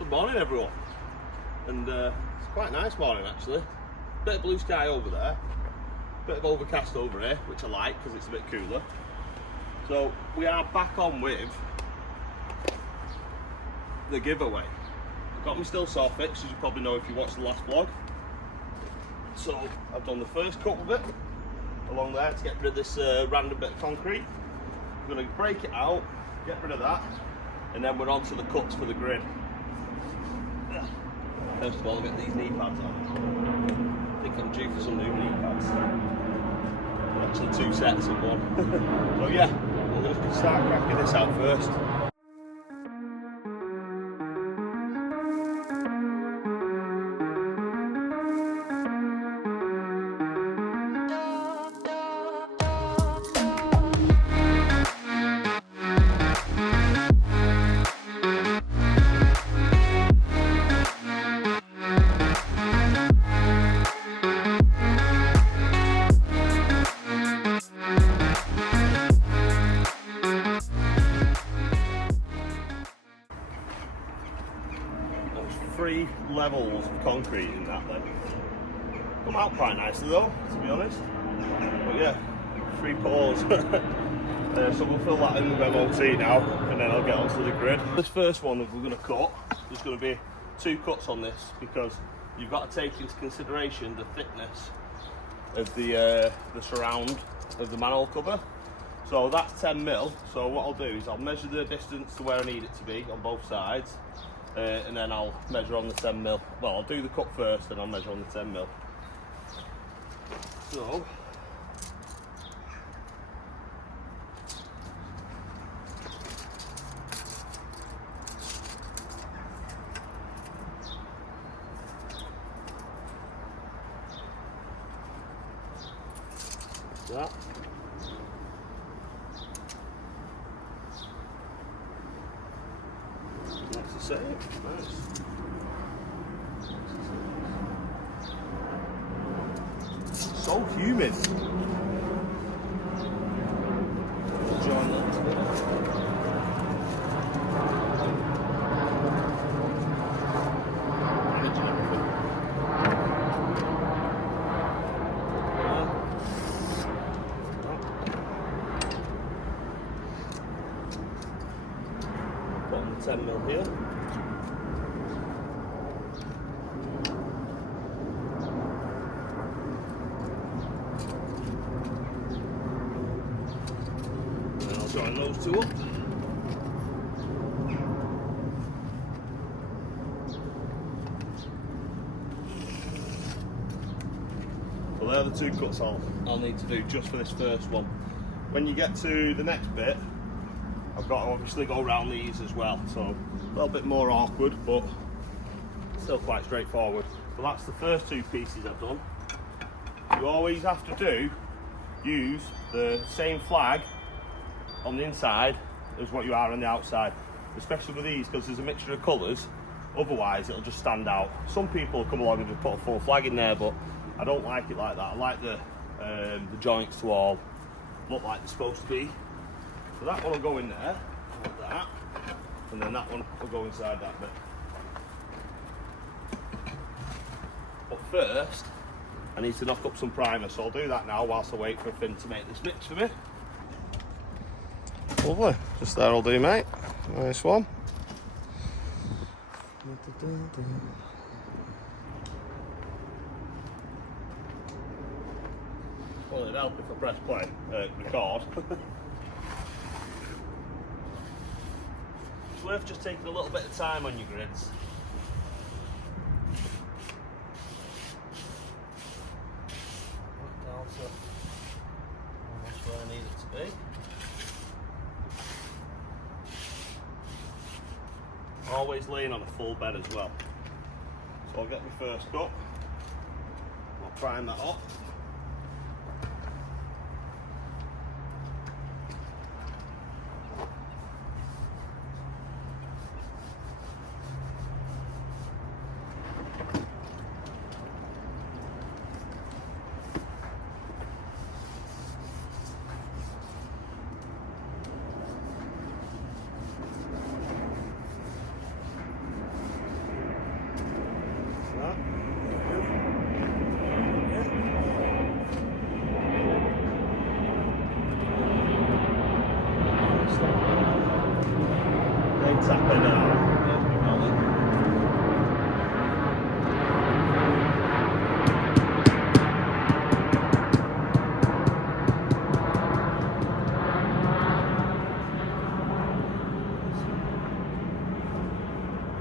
Good morning, everyone. And it's quite a nice morning actually. Bit of blue sky over there, bit of overcast over here, which I like because it's a bit cooler. So we are back on with the giveaway. I've got my still saw fixed, as you probably know if you watched the last vlog. So I've done the first cut of it along there to get rid of this random bit of concrete. I'm going to break it out, get rid of that, and then we're on to the cuts for the grid. First of all, I'll get these knee pads on. I think I'm due for some new knee pads. Actually 2 sets of one. So yeah, I'm going to start cracking this out first. Three levels of concrete in that then. Come out quite nicely though, to be honest. But yeah, 3 pours. So we'll fill that in with MOT now, and then I'll get onto the grid. This first one that we're going to cut, there's going to be 2 cuts on this because you've got to take into consideration the thickness of the surround of the manhole cover. So that's 10 mil. So what I'll do is I'll measure the distance to where I need it to be on both sides. And then I'll measure on the 10 mil. Well, I'll do the cut first, then I'll measure on the 10 mil. So, that. That's the same. Nice. So humid. Join that together. Managing everything. Put on the 10 mil here. Join those 2 up. Well, they're the 2 cuts I'll need to do just for this first one. When you get to the next bit, I've got to obviously go around these as well, so a little bit more awkward, but still quite straightforward. So that's the first 2 pieces I've done. You always have to use the same flag on the inside as what you are on the outside, especially with these because there's a mixture of colours, otherwise it'll just stand out. Some people come along and just put a full flag in there, but I don't like it like that. I like the joints to all look like they're supposed to be. So that one will go in there, like that, and then that one will go inside that bit. But first, I need to knock up some primer, so I'll do that now whilst I wait for Finn to make this mix for me. Lovely, just that'll do, mate. Nice one. Well, it'd help if I press play, record. It's worth just taking a little bit of time on your grids. Down to almost where I need it to be. Always laying on a full bed as well. So I'll get my first cut, I'll prime that up.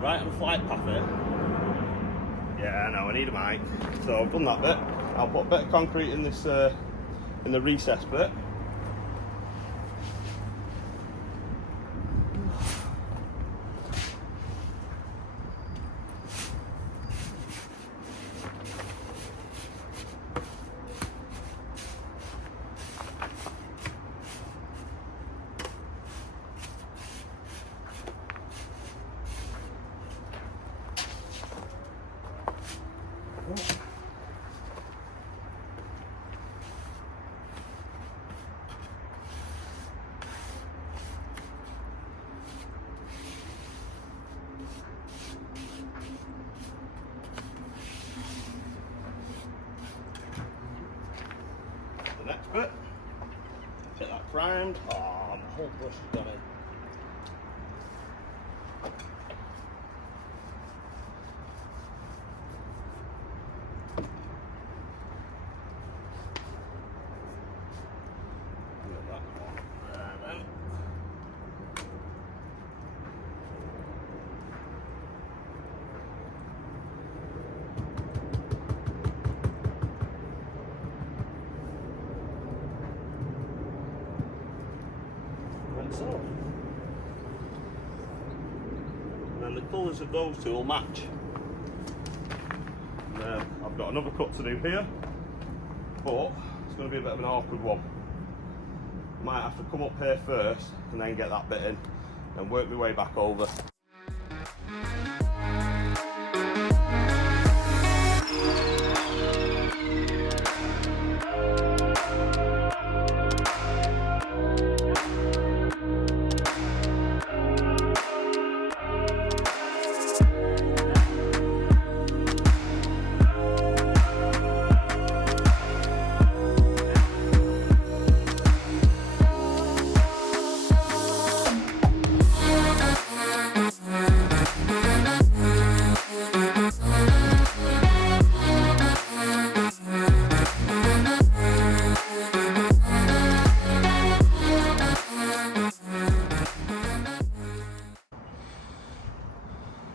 right on the flight path here. Yeah, I know, I need a mic. So I've done that bit. I'll put a bit of concrete in this, in the recess bit. The next bit, get that primed. Oh, my whole brush has gone in. So, and then the colours of those two will match. And I've got another cut to do here, but it's going to be a bit of an awkward one. Might have to come up here first and then get that bit in and work my way back over.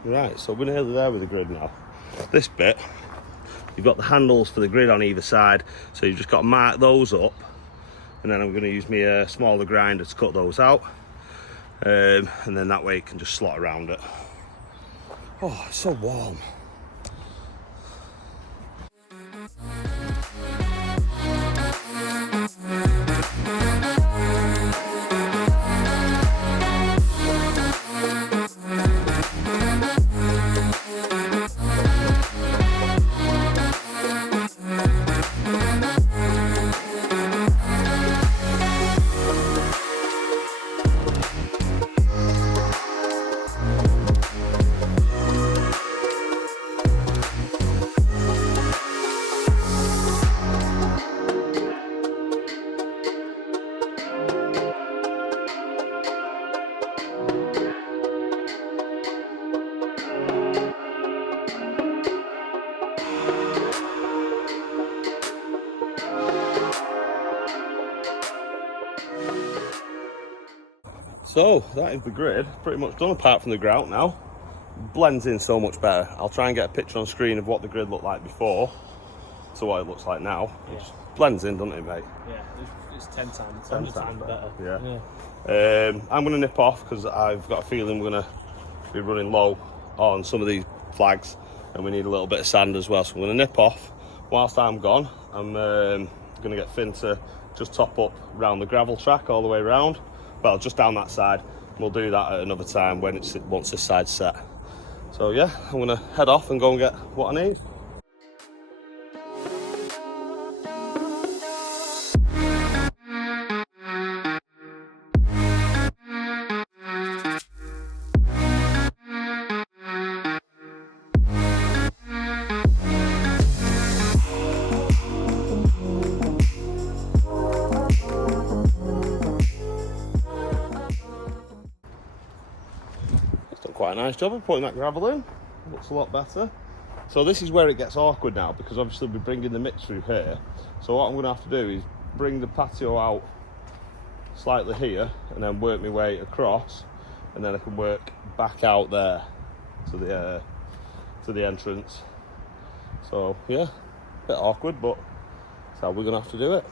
Right, so we're nearly there with the grid now. This bit, you've got the handles for the grid on either side, so you've just got to mark those up, and then I'm going to use my smaller grinder to cut those out, and then that way you can just slot around it. Oh, it's so warm. So that is the grid pretty much done, apart from the grout now. Blends in so much better. I'll try and get a picture on screen of what the grid looked like before to what it looks like now. Yeah. It just blends in, doesn't it, mate? Yeah, it's 10 times better. Yeah. I'm going to nip off because I've got a feeling we're going to be running low on some of these flags and we need a little bit of sand as well. So I'm going to nip off. Whilst I'm gone, I'm going to get Finn to just top up round the gravel track all the way around. Well, just down that side. We'll do that at another time when once this side's set. So yeah, I'm gonna head off and go and get what I need. Quite a nice job of putting that gravel in. Looks a lot better. So this is where it gets awkward now, because obviously we're bringing the mix through here. So what I'm going to have to do is bring the patio out slightly here and then work my way across, and then I can work back out there. to the entrance. So yeah, a bit awkward, but that's how we're gonna have to do it.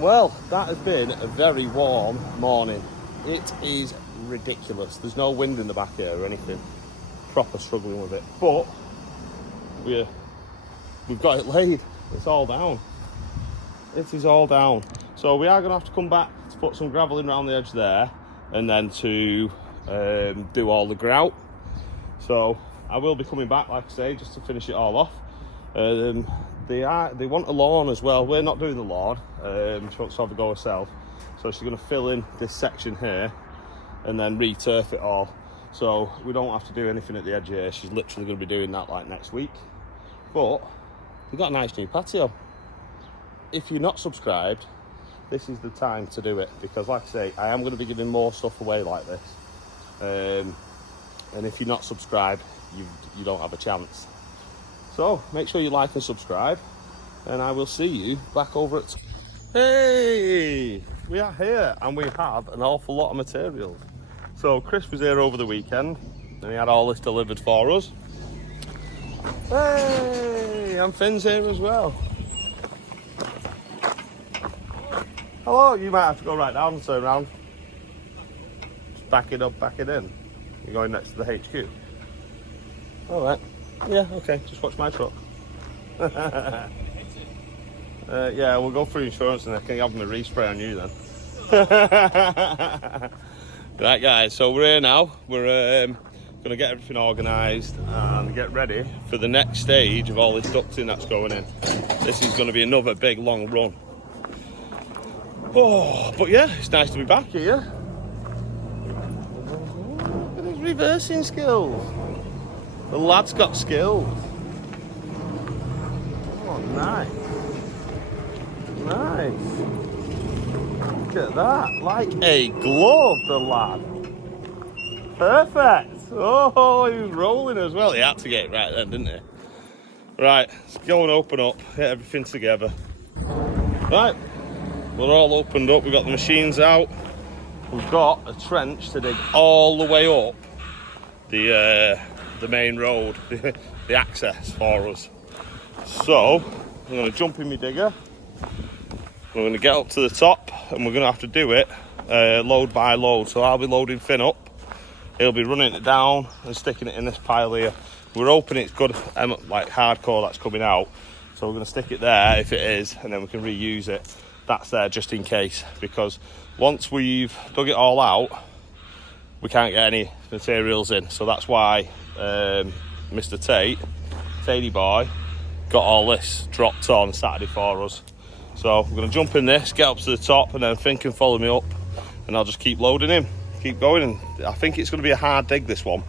Well, that has been a very warm morning. It is ridiculous. There's no wind in the back here or anything. Proper struggling with it. But we've got it laid. It's all down. It is all down. So we are going to have to come back to put some gravel in around the edge there, and then to do all the grout. So I will be coming back, like I say, just to finish it all off. They want a lawn as well. We're not doing the lawn. She wants to have a go herself. So she's going to fill in this section here and then re-turf it all. So we don't have to do anything at the edge here. She's literally going to be doing that like next week. But we've got a nice new patio. If you're not subscribed, this is the time to do it, because like I say, I am going to be giving more stuff away like this. And if you're not subscribed, you don't have a chance. So make sure you like and subscribe, and I will see you back over at... Hey! We are here and we have an awful lot of materials. So Chris was here over the weekend and he had all this delivered for us. Hey! And Finn's here as well. Hello, you might have to go right down and turn around. Just back it up, back it in. You're going next to the HQ. Alright. Yeah, okay, just watch my truck. Yeah, we'll go through insurance and I can have them a respray on you then. Right guys, so we're here now. We're Gonna get everything organised and get ready for the next stage of all this ducting that's going in. This is gonna be another big long run. Oh, but yeah, it's nice to be back here. Look at his reversing skills. The lad's got skills. Oh, nice. Nice. Look at that. Like a glove, the lad. Perfect. Oh, he was rolling as well. He had to get it right then, didn't he? Right, let's go and open up, get everything together. Right, we're all opened up. We've got the machines out. We've got a trench to dig all the way up the main road, the access for us. So I'm going to jump in my digger. We're going to get up to the top, and we're going to have to do it load by load. So I'll be loading Finn up. He'll be running it down and sticking it in this pile here. We're hoping it's good, like hardcore that's coming out. So we're going to stick it there if it is, and then we can reuse it. That's there just in case, because once we've dug it all out, we can't get any materials in. So that's why Mr. Tatey boy, got all this dropped on Saturday for us. So we're going to jump in this, get up to the top, and then Finn can follow me up, and I'll just keep loading him. Keep going, and I think it's going to be a hard dig, this one,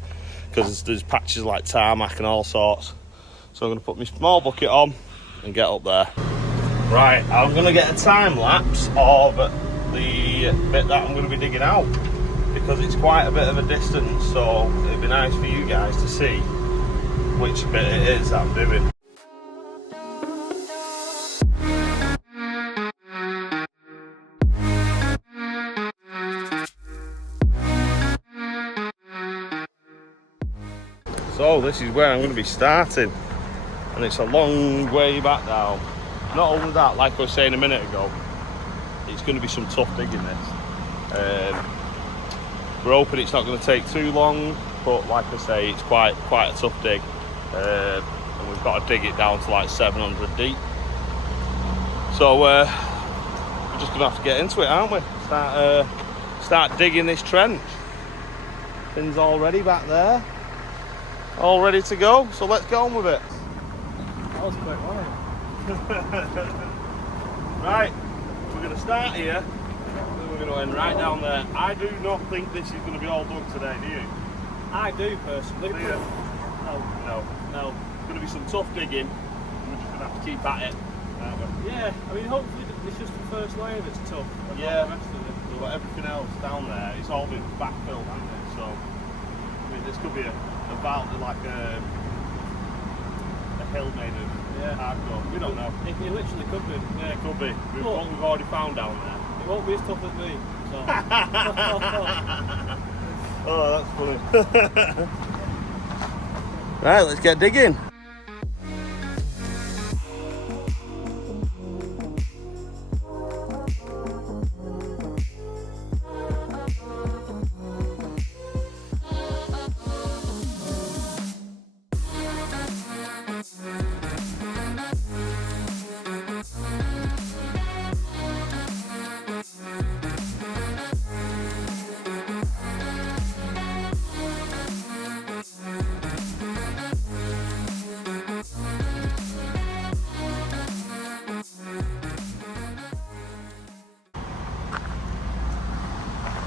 because there's patches like tarmac and all sorts. So I'm going to put my small bucket on and get up there. Right, I'm going to get a time lapse of the bit that I'm going to be digging out, because it's quite a bit of a distance, so it'd be nice for you guys to see which bit it is that I'm doing. So this is where I'm going to be starting, and it's a long way back down. Not only that, like I was saying a minute ago, it's going to be some tough digging this. We're hoping it's not going to take too long, but like I say, it's quite a tough dig, and we've got to dig it down to like 700 deep. So we're just going to have to get into it, aren't we? Start digging this trench. Finn's already back there. All ready to go, so let's get on with it. That was quick, wasn't it? Right, we're going to start here, and we're going to end right down there. I do not think this is going to be all done today, do you? I do, personally. Do you? No. It's going to be some tough digging, and we're just going to have to keep at it, aren't we? Yeah, I mean, hopefully it's just the first layer that's tough. And Yeah, not the rest of it. But everything else down there, it's all been backfilled, hasn't it? So, I mean, this could be about like a hill made of hardcore. We don't know. It literally could be. Yeah, it could be. What we've already found down there. It won't be as tough as me. So. Oh, that's funny. Right, let's get digging.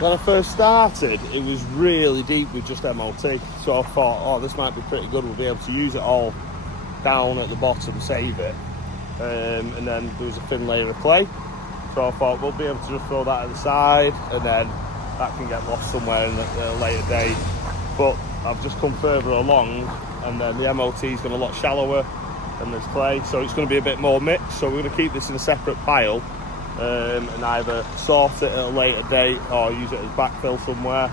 When I first started, it was really deep with just MOT, so I thought, oh, this might be pretty good, we'll be able to use it all down at the bottom, save it, and then there was a thin layer of clay, so I thought we'll be able to just throw that at the side, and then that can get lost somewhere in a later date. But I've just come further along, and then the MOT is going a lot shallower, and there's clay, so it's going to be a bit more mixed, so we're going to keep this in a separate pile, and either sort it at a later date or use it as backfill somewhere.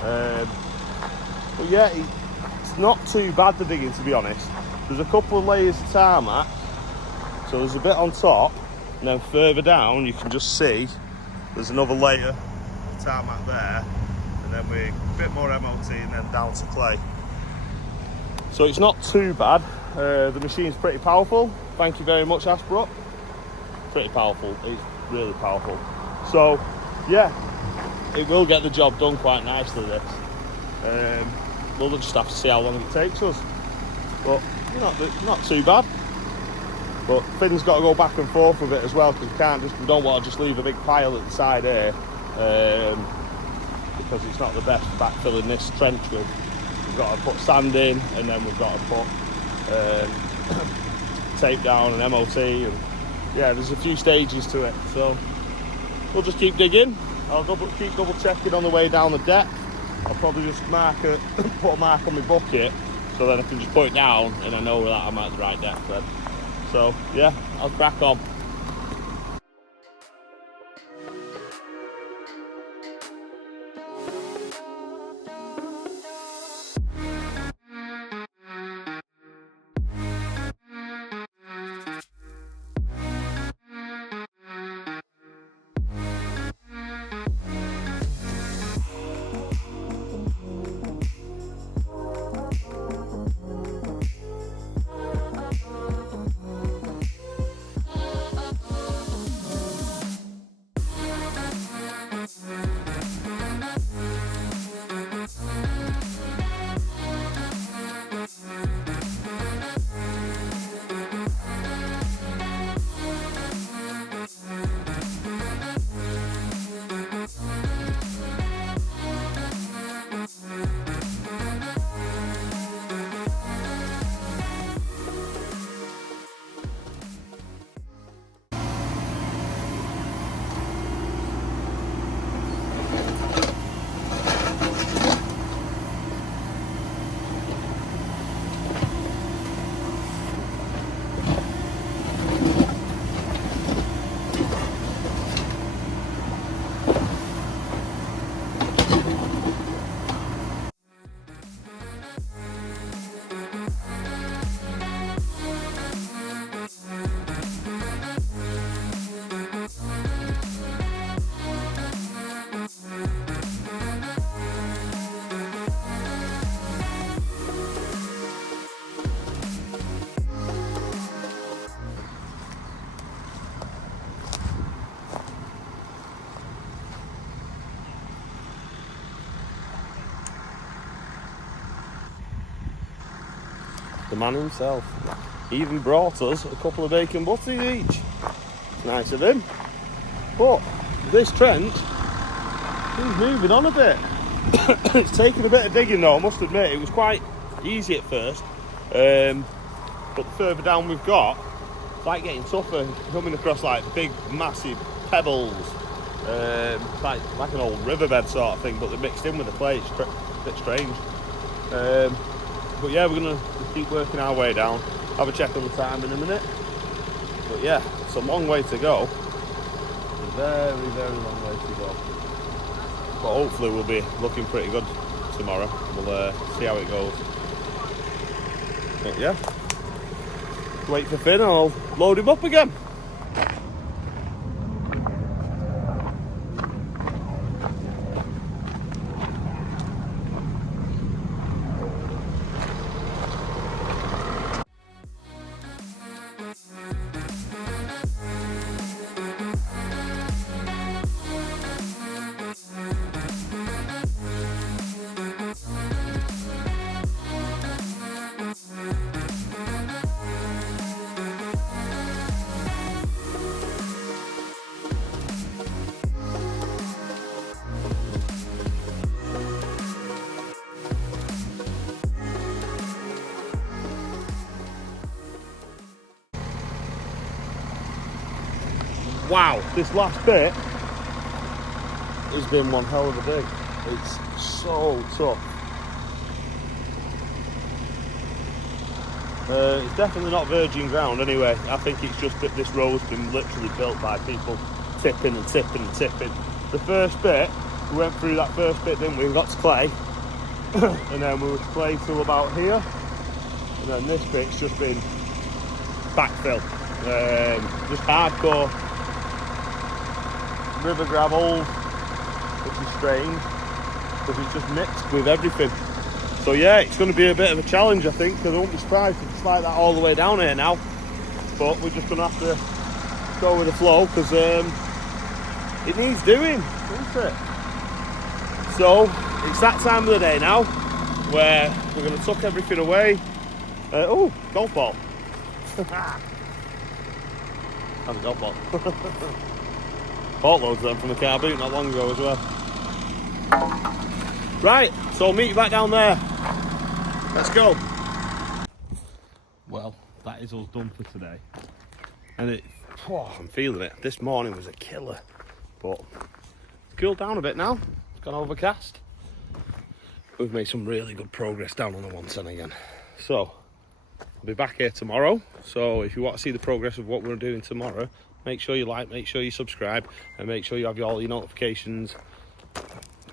But yeah, it's not too bad, the digging, to be honest. There's a couple of layers of tarmac, so there's a bit on top, and then further down you can just see there's another layer of tarmac there, and then we're a bit more MOT and then down to clay. So it's not too bad. The machine's pretty powerful. Thank you very much, Ashbrook. Pretty powerful. It's really powerful. So yeah, it will get the job done quite nicely, this. we'll just have to see how long it takes us. But not too bad. But Finn's got to go back and forth with it as well, because we don't want to just leave a big pile at the side here, because it's not the best for backfilling this trench with. We've got to put sand in, and then we've got to put tape down and MOT, and yeah, there's a few stages to it. So we'll just keep digging. I'll keep double checking on the way down the depth. I'll probably just put a mark on my bucket, so then I can just put it down and I know that I'm at the right depth then. So yeah, I'll crack on. The man himself. He even brought us a couple of bacon butties each. Nice of him. But this trench, he's moving on a bit. It's taken a bit of digging though, I must admit. It was quite easy at first. But the further down we've got, it's like getting tougher, coming across like big, massive pebbles. Like an old riverbed sort of thing, but they're mixed in with the clay. It's a bit strange. But yeah, we're going to keep working our way down. Have a check on the time in a minute. But yeah, it's a long way to go. A very, very long way to go. But hopefully we'll be looking pretty good tomorrow. We'll see how it goes. But yeah, wait for Finn and I'll load him up again. Wow, this last bit has been one hell of a dig. It's so tough. It's definitely not virgin ground anyway. I think it's just that this road's been literally built by people tipping and tipping and tipping. The first bit, we went through that first bit, didn't we? We got to clay. And then we were to clay till about here. And then this bit's just been backfill. Just hardcore river gravel, which is strange because it's just mixed with everything. So yeah, it's going to be a bit of a challenge, I think, because I won't be surprised if it's like that all the way down here now. But we're just going to have to go with the flow because it needs doing, doesn't it? So it's that time of the day now. where we're going to tuck everything away. Oh, golf ball. That's a golf ball. Bought loads of them from the car boot not long ago as well. Right, so I'll meet you back down there. Let's go. Well, that is all done for today. And I'm feeling it. This morning was a killer, but it's cooled down a bit now. It's gone overcast. We've made some really good progress down on the 110 again. So I'll be back here tomorrow. So if you want to see the progress of what we're doing tomorrow, make sure you like, make sure you subscribe, and make sure you have all your notifications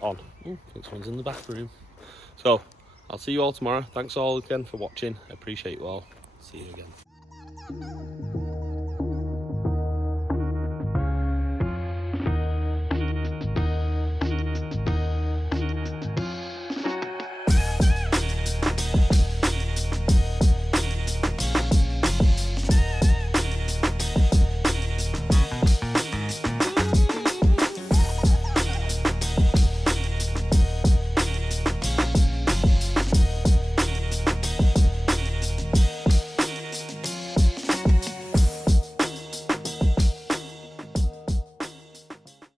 on. Ooh, I think someone's in the bathroom. So I'll see you all tomorrow. Thanks all again for watching. I appreciate you all. See you again.